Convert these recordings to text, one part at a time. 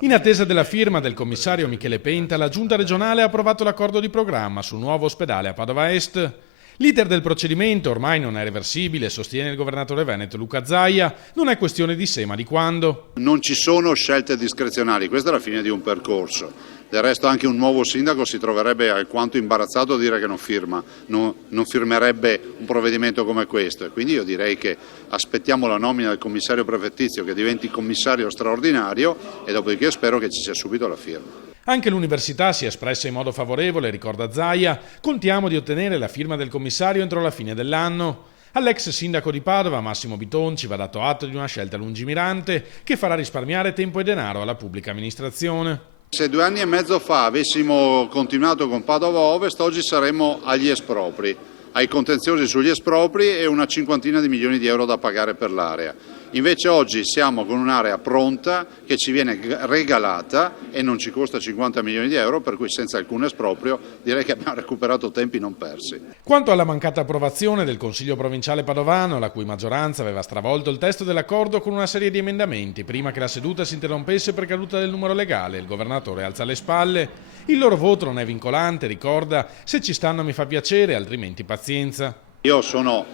In attesa della firma del commissario Michele Penta, la Giunta regionale ha approvato l'accordo di programma sul nuovo ospedale a Padova Est. L'iter del procedimento ormai non è reversibile, sostiene il governatore veneto Luca Zaia, non è questione di se ma di quando. Non ci sono scelte discrezionali, questa è la fine di un percorso. Del resto anche un nuovo sindaco si troverebbe alquanto imbarazzato a dire che non firmerebbe un provvedimento come questo, e quindi io direi che aspettiamo la nomina del commissario prefettizio che diventi commissario straordinario e dopodiché spero che ci sia subito la firma. Anche l'università si è espressa in modo favorevole, ricorda Zaia, contiamo di ottenere la firma del commissario entro la fine dell'anno. All'ex sindaco di Padova, Massimo Bitonci, va dato atto di una scelta lungimirante che farà risparmiare tempo e denaro alla pubblica amministrazione. Se 2 anni e mezzo fa avessimo continuato con Padova Ovest, oggi saremmo agli espropri, ai contenziosi sugli espropri e una cinquantina di milioni di euro da pagare per l'area. Invece oggi siamo con un'area pronta che ci viene regalata e non ci costa 50 milioni di euro, per cui senza alcun esproprio direi che abbiamo recuperato tempi non persi. Quanto alla mancata approvazione del Consiglio provinciale padovano, la cui maggioranza aveva stravolto il testo dell'accordo con una serie di emendamenti prima che la seduta si interrompesse per caduta del numero legale, il governatore alza le spalle. Il loro voto non è vincolante, ricorda, se ci stanno mi fa piacere, altrimenti pazienza. Io sono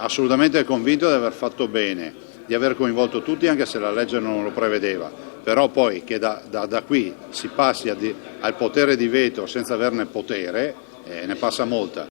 assolutamente convinto di aver fatto bene, di aver coinvolto tutti anche se la legge non lo prevedeva, però poi che da qui si passi al potere di veto senza averne potere, ne passa molta.